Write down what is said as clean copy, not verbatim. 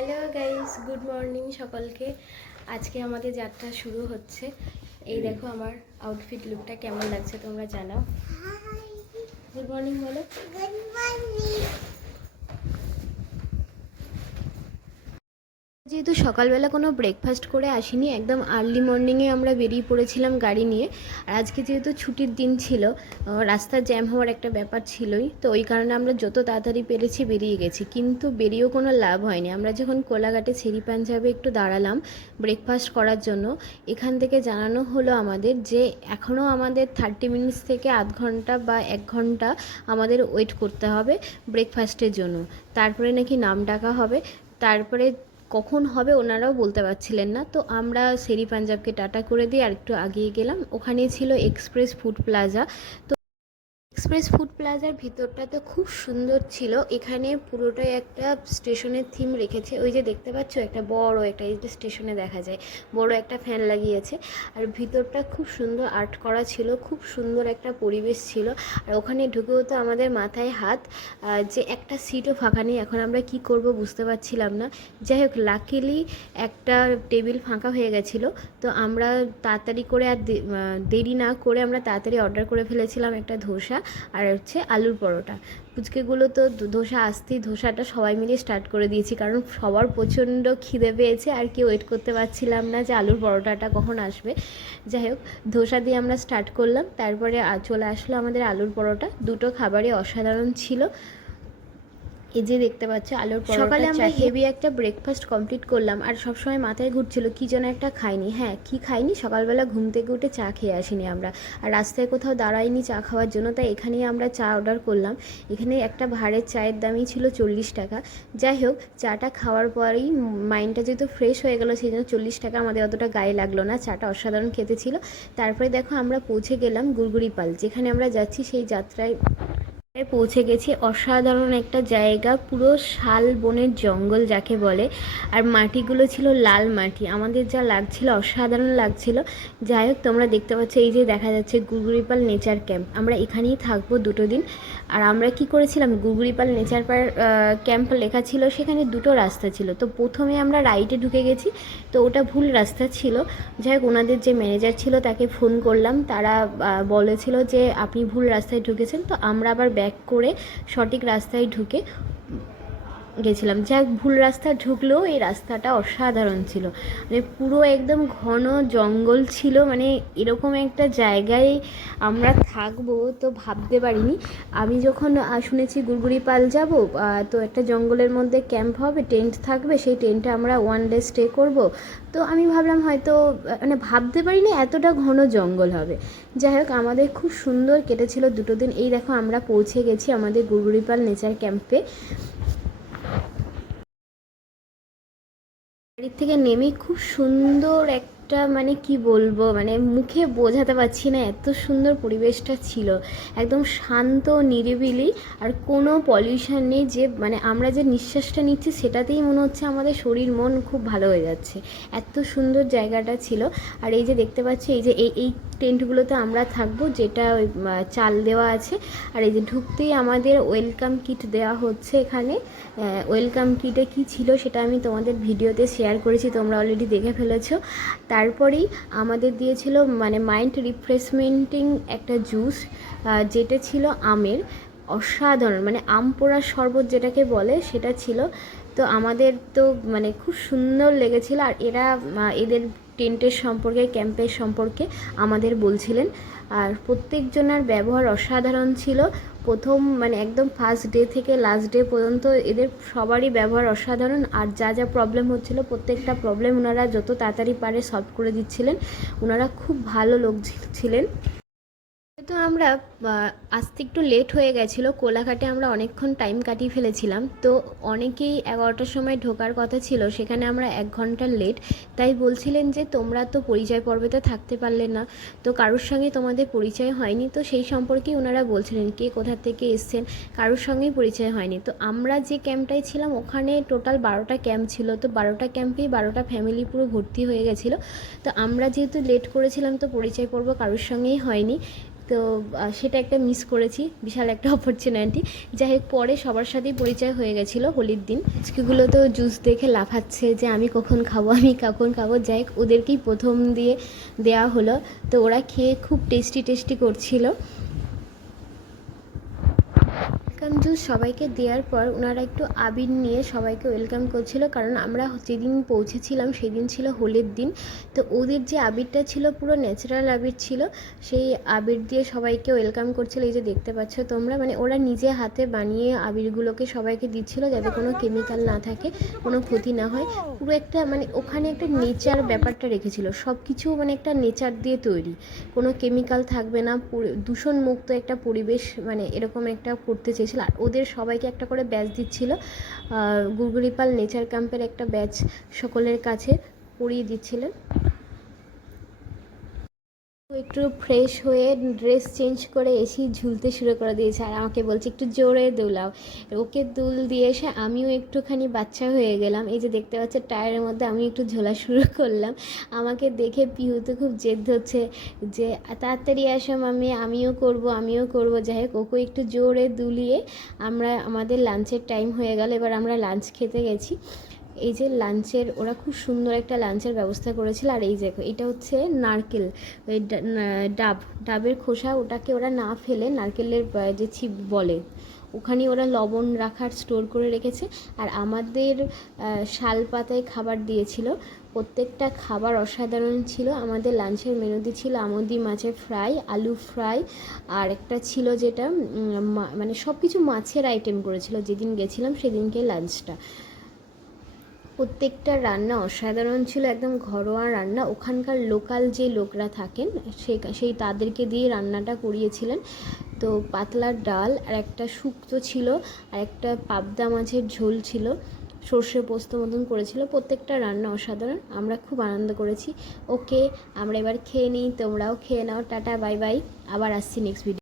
Hello guys, good morning সকলকে। আজকে আমাদের যাত্রা শুরু হচ্ছে। এই দেখো আমার আউটফিট লুকটা কেমন লাগছে তোমরা জানাও। গুড মর্নিং বলো। Good morning. যেহেতু সকালবেলা কোনো ব্রেকফাস্ট করে আসিনি, একদম আর্লি মর্নিংয়ে আমরা বেরিয়ে পড়েছিলাম গাড়ি নিয়ে। আর আজকে যেহেতু ছুটির দিন ছিল, রাস্তার জ্যাম হওয়ার একটা ব্যাপার ছিলই, তো ওই কারণে আমরা যত তাড়াতাড়ি পেরেছি বেরিয়ে গেছি। কিন্তু বেরিয়েও কোনো লাভ হয়নি। আমরা যখন কোলাঘাটে শেরি পাঞ্জাবে একটু দাঁড়ালাম ব্রেকফাস্ট করার জন্য, এখান থেকে জানানো হলো আমাদের যে এখনও আমাদের 30 মিনিটস থেকে আধ ঘন্টা বা 1 ঘন্টা আমাদের ওয়েট করতে হবে ব্রেকফাস্টের জন্য। তারপরে নাকি নাম ডাকা হবে। তারপরে কখন হবে ওনারাও বলতে পারছিলেন না। তো আমরা শেরি পাঞ্জাবকে টাটা করে দিয়ে আর একটু এগিয়ে গেলাম। ওখানেই ছিল এক্সপ্রেস ফুড প্লাজা। তো এক্সপ্রেস ফুড প্লাজার ভিতরটা তো খুব সুন্দর ছিল। এখানে পুরোটাই একটা স্টেশনের থিম রেখেছে। ওই যে দেখতে পাচ্ছ একটা বড় একটা, এই যে স্টেশনে দেখা যায় বড় একটা ফ্যান লাগিয়েছে। আর ভিতরটা খুব সুন্দর আর্ট করা ছিল, খুব সুন্দর একটা পরিবেশ ছিল। আর ওখানে ঢুকেও তো আমাদের মাথায় হাত, যে একটা সিটও ফাঁকা নেই। এখন আমরা কি করব বুঝতে পারছিলাম না। যাই হোক, লাকিলি একটা টেবিল ফাঁকা হয়ে গেছিলো। তো আমরা তাড়াতাড়ি করে আর দেরি না করে আমরা তাড়াতাড়ি অর্ডার করে ফেলেছিলাম একটা ধোসা আর হচ্ছে আলুর পরোটা। পুচকেগুলো তো ধোসা আসতেই ধোসাটা সবাই মিলে স্টার্ট করে দিয়েছি, কারণ সবার প্রচণ্ড খিদে পেয়েছে আর কি ওয়েট করতে পারছিলাম না যে আলুর পরোটাটা কখন আসবে। যাই হোক, ধোসা দিয়ে আমরা স্টার্ট করলাম। তারপরে চলে আসলো আমাদের আলুর পরোটা। দুটো খাবারই অসাধারণ ছিল। এই যে দেখতে পাচ্ছ আলুর পরোটা। সকালে আমরা হেভি একটা ব্রেকফাস্ট কমপ্লিট করলাম। আর সবসময় মাথায় ঘুরছিল কী যেন একটা খাইনি। হ্যাঁ, কী খাইনি, সকালবেলা ঘুম থেকে উঠে চা খেয়ে আসিনি আমরা। আর রাস্তায় কোথাও দাঁড়াইনি চা খাওয়ার জন্য, তাই এখানেই আমরা চা অর্ডার করলাম। এখানে একটা ভাঁড়ের চায়ের দামই ছিল 40 টাকা। যাই হোক, চাটা খাওয়ার পরেই মাইন্ডটা যেহেতু ফ্রেশ হয়ে গেলো, সেই জন্য 40 টাকা আমাদের অতটা গায়ে লাগলো না। চাটা অসাধারণ খেতে ছিল। তারপরে দেখো আমরা পৌঁছে গেলাম গুড়গুড়িপাল, যেখানে আমরা যাচ্ছি সেই যাত্রায় পৌঁছে গেছি। অসাধারণ একটা জায়গা, পুরো শাল বনের জঙ্গল যাকে বলে। আর মাটিগুলো ছিল লাল মাটি, আমাদের যা লাগছিল অসাধারণ লাগছিল। যাই হোক, তোমরা দেখতে পাচ্ছ এই যে দেখা যাচ্ছে গুড়গুড়িপাল নেচার ক্যাম্প। আমরা এখানেই থাকবো 2 দিন। আর আমরা কি করেছিলাম, গুড়গুড়িপাল নেচার ক্যাম্প লেখা ছিল, সেখানে 2টো রাস্তা ছিল। তো প্রথমে আমরা রাইটে ঢুকে গেছি, তো ওটা ভুল রাস্তা ছিল। যাই হোক, ওনাদের যে ম্যানেজার ছিল তাকে ফোন করলাম, তারা বলেছিল যে আপনি ভুল রাস্তায় ঢুকেছেন। তো আমরা আবার ব্যাক করে সঠিক রাস্তায় ঢুকে গেছিলাম। যা ভুল রাস্তা ঢুকলেও এই রাস্তাটা অসাধারণ ছিল। মানে পুরো একদম ঘন জঙ্গল ছিল। মানে এরকম একটা জায়গায় আমরা থাকবো তো ভাবতে পারিনি। আমি যখন শুনেছি গুড়গুড়িপাল যাব, তো একটা জঙ্গলের মধ্যে ক্যাম্প হবে, টেন্ট থাকবে, সেই টেন্টে আমরা 1 ডে স্টে করব। তো আমি ভাবলাম হয়তো, মানে ভাবতে পারিনি এতটা ঘন জঙ্গল হবে। যাই হোক, আমাদের খুব সুন্দর কেটেছিল 2 দিন। এই দেখো আমরা পৌঁছে গেছি আমাদের গুড়গুড়িপাল নেচার ক্যাম্পে। গাড়ির থেকে নেমে খুব সুন্দর একটা, মানে কি বলবো, মানে মুখে বোঝাতে পারছি না, এত সুন্দর পরিবেশটা ছিল। একদম শান্ত নিরিবিলি, আর কোনো পলিউশন নেই। যে মানে আমরা যে নিঃশ্বাসটা নিচ্ছি সেটাতেই মনে হচ্ছে আমাদের শরীর মন খুব ভালো হয়ে যাচ্ছে। এত সুন্দর জায়গাটা ছিল। আর এই যে দেখতে পাচ্ছি এই যে এই টেন্টগুলোতে আমরা থাকবো, যেটা ওই চাল দেওয়া আছে। আর এই যে ঢুকতেই আমাদের ওয়েলকাম কিট দেওয়া হচ্ছে এখানে। ওয়েলকাম কিটে কি ছিল সেটা আমি তোমাদের ভিডিওতে শেয়ার করেছি, তোমরা অলরেডি দেখে ফেলেছো। তারপরেই আমাদের দিয়েছিল মানে মাইন্ড রিফ্রেশমেন্টিং একটা জুস, যেটা ছিল আমের। অসাধারণ, মানে আম পোড়ার শরবত যেটাকে বলে সেটা ছিল। তো আমাদের তো মানে খুব সুন্দর লেগেছিল। আর এরা এদের টেন্টের সম্পর্কে, ক্যাম্পের সম্পর্কে আমাদের বলছিলেন। আর প্রত্যেকজনের ব্যবহার অসাধারণ ছিল। প্রথম মানে একদম ফার্স্ট ডে থেকে লাস্ট ডে পর্যন্ত এদের সবারই ব্যবহার অসাধারণ। আর যা যা প্রবলেম হচ্ছিলো, প্রত্যেকটা প্রবলেম ওনারা যত তাড়াতাড়ি পারে সলভ করে দিচ্ছিলেন। ওনারা খুব ভালো লোক ছিলেন। তো আমরা আসতে একটু লেট হয়ে গেছিলো। কোলাঘাটে আমরা অনেকক্ষণ টাইম কাটিয়ে ফেলেছিলাম। তো অনেকেই 11টার সময় ঢোকার কথা ছিল, সেখানে আমরা 1 ঘন্টা লেট। তাই বলছিলেন যে তোমরা তো পরিচয় পর্বেতে থাকতে পারলে না, তো কারোর সঙ্গে তোমাদের পরিচয় হয়নি। তো সেই সম্পর্কেই ওনারা বলছিলেন কে কোথা থেকে এসছেন, কারোর সঙ্গেই পরিচয় হয়নি। তো আমরা যে ক্যাম্পটায় ছিলাম ওখানে টোটাল 12টা ক্যাম্প ছিল। তো 12টা ক্যাম্পেই 12টা ফ্যামিলি পুরো ভর্তি হয়ে গেছিলো। তো আমরা যেহেতু লেট করেছিলাম, তো পরিচয় পর্ব কারোর সঙ্গেই হয়নি। তো সেটা একটা মিস করেছি, বিশাল একটা অপরচুনিটি। যাই হোক, পরে সবার সাথেই পরিচয় হয়ে গেছিলো হোলির দিন। আজকেগুলো তো জুস দেখে লাফাচ্ছে যে আমি কখন খাবো, আমি কখন খাবো। যাই হোক, ওদেরকেই প্রথম দিয়ে দেওয়া হলো। তো ওরা খেয়ে খুব টেস্টি টেস্টি করছিল। ওয়েলকাম জুস সবাইকে দেওয়ার পর ওনারা একটু আবির নিয়ে সবাইকে ওয়েলকাম করছিল, কারণ আমরা যেদিন পৌঁছেছিলাম সেদিন ছিল হোলির দিন। তো ওদের যে আবিরটা ছিল পুরো ন্যাচারাল আবির ছিল, সেই আবির দিয়ে সবাইকে ওয়েলকাম করছিল। এই যে দেখতে পাচ্ছ তোমরা, মানে ওরা নিজে হাতে বানিয়ে আবিরগুলোকে সবাইকে দিচ্ছিল যাতে কোনো কেমিক্যাল না থাকে, কোনো ক্ষতি না হয়। পুরো একটা মানে ওখানে একটা নেচার ব্যাপারটা রেখেছিল, সব কিছু মানে একটা নেচার দিয়ে তৈরি, কোনো কেমিক্যাল থাকবে না, দূষণমুক্ত একটা পরিবেশ, মানে এরকম একটা করতে চেয়েছিল। আর ওদের সবাইকে একটা করে ব্যাচ দিচ্ছিল, গুগরিপাল নেচার ক্যাম্পের একটা ব্যাচ সকলের কাছে পরিয়ে দিচ্ছিলেন। একটু ফ্রেশ হয়ে ড্রেস চেঞ্জ করে এসে ঝুলতে শুরু করে দিয়েছে, আর আমাকে বলছে একটু জোরে দোলাও। ওকে দুল দিয়ে এসে আমিও একটুখানি বাচ্চা হয়ে গেলাম। এই যে দেখতে পাচ্ছে টায়ারের মধ্যে আমি একটু ঝোলা শুরু করলাম। আমাকে দেখে পিহুতে খুব জেদ হচ্ছে যে তাড়াতাড়ি আসো মামি, আমিও করব। যাই হোক, ওকে একটু জোরে দুলিয়ে আমাদের লাঞ্চের টাইম হয়ে গেল। এবার আমরা লাঞ্চ খেতে গেছি। এই যে লাঞ্চের, ওরা খুব সুন্দর একটা লাঞ্চের ব্যবস্থা করেছিল। আর এই দেখো, এটা হচ্ছে নারকেল, ওই ডাবের খোসা, ওটাকে ওরা না ফেলে নারকেলের যে ছিপ বলে, ওখানে ওরা লবণ রাখার স্টোর করে রেখেছে। আর আমাদের শাল পাতায় খাবার দিয়েছিল। প্রত্যেকটা খাবার অসাধারণ ছিল। আমাদের লাঞ্চের মেনুতে ছিল আমুদি মাছের ফ্রাই, আলু ফ্রাই, আর একটা ছিল যেটা মানে সব কিছু মাছের আইটেম করেছিল। যেদিন গেছিলাম সেদিনকে লাঞ্চটা, প্রত্যেকটা রান্না অসাধারণ ছিল, একদম ঘরোয়া রান্না। ওখানকার লোকাল যে লোকরা থাকেন সেই তাদেরকে দিয়ে রান্নাটা করিয়েছিলেন। তো পাতলা ডাল আর একটা শুক্তো ছিল, আর একটা পাবদা মাছের ঝোল ছিল, সর্ষে পোস্ত মতন করেছিল। প্রত্যেকটা রান্না অসাধারণ, আমরা খুব আনন্দ করেছি। ওকে, আমরা এবার খেয়ে নিই, তোমরাও খেয়ে নাও। টাটা, বাই বাই, আবার আসছি নেক্সট ভিডিও।